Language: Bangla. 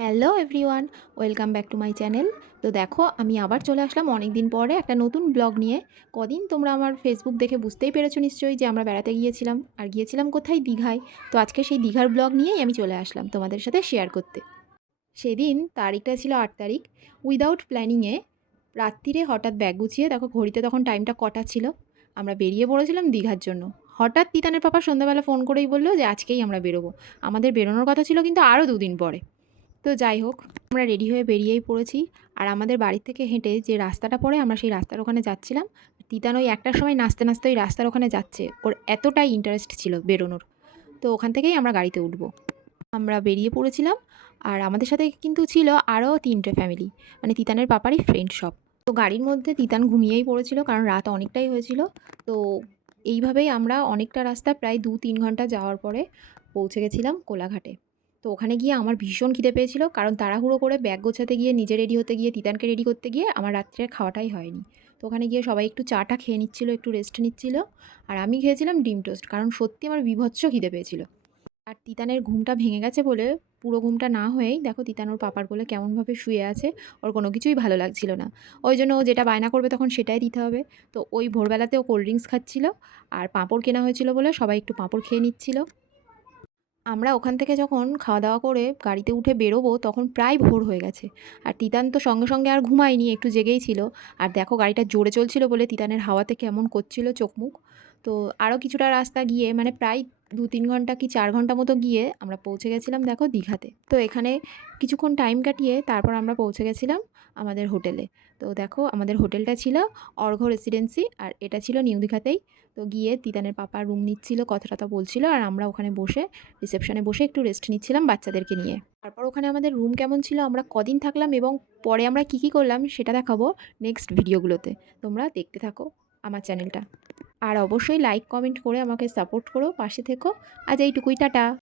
Hello everyone, welcome back to my channel. তো দেখো, আমি আবার চলে আসলাম অনেক দিন পরে একটা নতুন ব্লগ নিয়ে। কদিন তোমরা আমার ফেসবুক দেখে বুঝতেই পেরেছো নিশ্চয়ই যে আমরা বেড়াতে গিয়েছিলাম, আর গিয়েছিলাম কোথায়? দীঘায়। তো আজকে সেই দীঘার ব্লগ নিয়েই আমি চলে আসলাম তোমাদের সাথে শেয়ার করতে। সেদিন তারিখটা ছিল 8 তারিখ। উইদাউট প্ল্যানিংয়ে রাত্রিরে হঠাৎ ব্যাগ গুছিয়ে, দেখো ঘড়িতে তখন টাইমটা কটা ছিল, আমরা বেরিয়ে পড়েছিলাম দীঘার জন্য। হঠাৎ তিতানের পাপা সন্ধ্যাবেলা ফোন করেই বললো যে আজকেই আমরা বেরোবো। আমাদের বেরোনোর কথা ছিল কিন্তু আরও 2 দিন পরে। তো যাই হোক, আমরা রেডি হয়ে বেরিয়েই পড়েছি। আর আমাদের বাড়ি থেকে হেঁটে যে রাস্তাটা পড়ে, আমরা সেই রাস্তার ওখানে যাচ্ছিলাম। তিতান ওই একটার সময় নাচতে নাচতে ওই রাস্তার ওখানে যাচ্ছে, ওর এতটাই ইন্টারেস্ট ছিল বেরোনোর। তো ওখান থেকেই আমরা গাড়িতে উঠবো। আমরা বেরিয়ে পড়েছিলাম। আর আমাদের সাথে কিন্তু ছিল আরও 3টে ফ্যামিলি, মানে তিতানের পাপারই ফ্রেন্ড সব। তো গাড়ির মধ্যে তিতান ঘুমিয়েই পড়েছিল, কারণ রাত অনেকটাই হয়েছিল। তো এইভাবেই আমরা অনেকটা রাস্তা, প্রায় 2-3 ঘন্টা যাওয়ার পরে পৌঁছে গেছিলাম কোলাঘাটে। তো ওখানে গিয়ে আমার ভীষণ খিদে পেয়েছিল, কারণ তাড়াহুড়ো করে ব্যাগ গোছাতে গিয়ে, নিজে রেডি হতে গিয়ে, তিতানকে রেডি করতে গিয়ে আমার রাত্রের খাওয়াটাই হয়নি। তো ওখানে গিয়ে সবাই একটু চাটা খেয়ে নিচ্ছিল, একটু রেস্ট নিচ্ছিল। আর আমি খেয়েছিলাম ডিম টোস্ট, কারণ সত্যি আমার বীভৎস খিদে পেয়েছিল। আর তিতানের ঘুমটা ভেঙে গেছে বলে, পুরো ঘুমটা না হয়েই দেখো তিতান ওর পাপার কোলে কেমনভাবে শুয়ে আছে। ওর কোনো কিছুই ভালো লাগছিল না। ওই জন্য ও যেটা বায়না করবে তখন সেটাই দিতে হবে। তো ওই ভোরবেলাতে ও কোল্ড ড্রিঙ্কস খাচ্ছিল। আর পাঁপড় কেনা হয়েছিল বলে সবাই একটু পাঁপড় খেয়ে নিচ্ছিল। আমরা ওখান থেকে যখন খাওয়া দাওয়া করে গাড়িতে উঠে বেরোবো, তখন প্রায় ভোর হয়ে গেছে। আর তিতান তো সঙ্গে সঙ্গে আর ঘুমায়নি, একটু জেগেই ছিল। আর দেখো, গাড়িটা জোরে চলছিল বলে তিতানের হাওয়াতে কেমন করছিল চোখ মুখ। তো আরও কিছুটা রাস্তা গিয়ে, মানে প্রায় 2-3 ঘন্টা কি 4 ঘন্টা মতো গিয়ে আমরা পৌঁছে গেছিলাম দেখো দীঘাতে। তো এখানে কিছুক্ষণ টাইম কাটিয়ে তারপর আমরা পৌঁছে গেছিলাম আমাদের হোটেলে। তো দেখো, আমাদের হোটেলটা ছিল অর্ঘ্য রেসিডেন্সি, আর এটা ছিল নিউ দীঘাতেই। তো গিয়ে তিতানের পাপা রুম নিচ্ছিল, কথা টথা বলছিল, আর আমরা ওখানে বসে রিসেপশনে বসে একটু রেস্ট নিচ্ছিলাম বাচ্চাদেরকে নিয়ে। তারপর ওখানে আমাদের রুম কেমন ছিল, আমরা কদিন থাকলাম, এবং পরে আমরা কী কী করলাম সেটা দেখাবো নেক্সট ভিডিওগুলোতে। তোমরা দেখতে থাকো আমার চ্যানেলটা। আর অবশ্যই লাইক কমেন্ট করে আমাকে সাপোর্ট করো, পাশে থেকো। আজ এইটুকুই, টাটা।